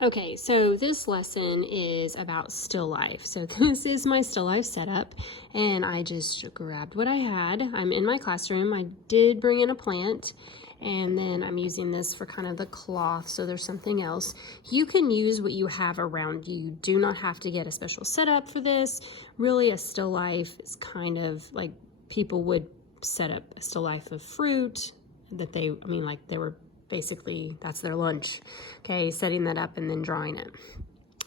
Okay, so this lesson is about still life. So this is my still life setup, and I just grabbed what I had. I'm in my classroom. I did bring in a plant, and then I'm using this for kind of the cloth, so there's something else. You can use what you have around you. You do not have to get a special setup for this. Really, a still life is kind of like people would set up a still life of fruit that they were basically, that's their lunch. Okay, setting that up and then drawing it.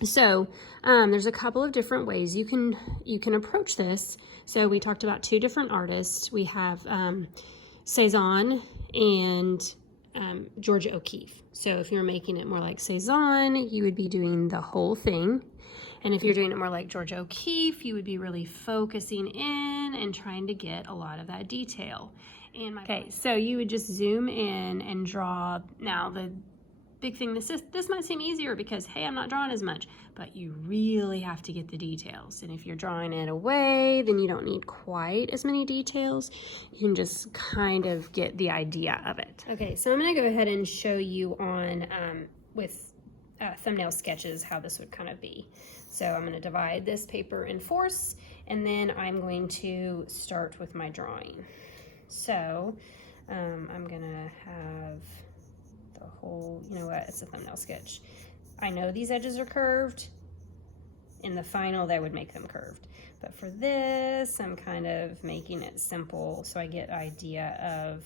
So there's a couple of different ways you can approach this. So we talked about two different artists. We have Cezanne and Georgia O'Keeffe. So if you're making it more like Cezanne, you would be doing the whole thing. And if you're doing it more like Georgia O'Keeffe, you would be really focusing in and trying to get a lot of that detail. Okay, so you would just zoom in and draw. Now the big thing, this might seem easier because, hey, I'm not drawing as much, but you really have to get the details. And if you're drawing it away, then you don't need quite as many details. You can just kind of get the idea of it. Okay, so I'm gonna go ahead and show you on with thumbnail sketches how this would kind of be. So I'm going to divide this paper in fours, and then I'm going to start with my drawing. So I'm going to have the whole, you know what, it's a thumbnail sketch. I know these edges are curved. In the final, that would make them curved. But for this, I'm kind of making it simple so I get an idea of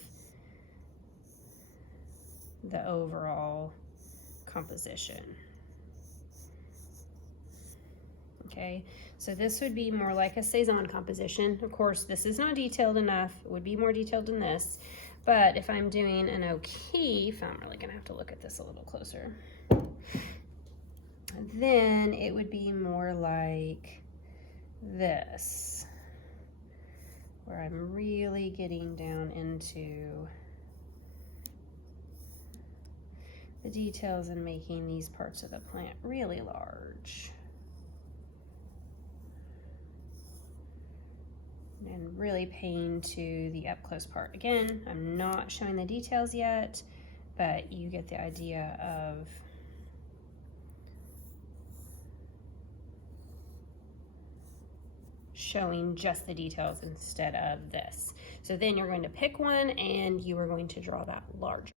the overall composition. Okay, so this would be more like a Cezanne composition. Of course, this is not detailed enough. It would be more detailed than this. But if I'm doing an O'Keeffe, I'm really gonna have to look at this a little closer. And then it would be more like this, where I'm really getting down into the details and making these parts of the plant really large. And really paying to the up close part. Again, I'm not showing the details yet, but you get the idea of showing just the details instead of this. So then you're going to pick one and you are going to draw that large.